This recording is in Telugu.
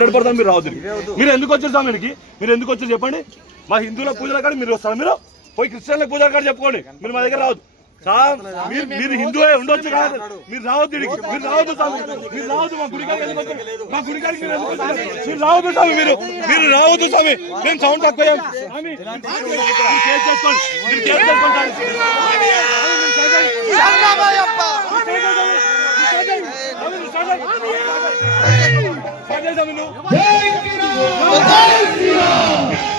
మీరు రావద్దు. మీరు ఎందుకు వచ్చారు స్వామికి? మీరు ఎందుకు వచ్చారు చెప్పండి. మా హిందువుల పూజల కాడ మీరు వస్తారు, మీరు పోయి క్రిస్టియన్ల పూజల కాడ చెప్పుకోండి. మీరు మా దగ్గర రావద్దు సార్. మీరు హిందువే ఉండొచ్చు కాదు, మీరు రావద్దు. మీరు రావద్దు స్వామి, మీరు రావద్దు. మా గుడికాడికి మా గుడికాడికి మీరు రావద్దు స్వామి. మీరు రావద్దు స్వామి. మేము సౌండ్ తక్కువ కేసు చేసుకోండి. మీరు కేసు చేసుకోండి. జై శ్రీరామ్.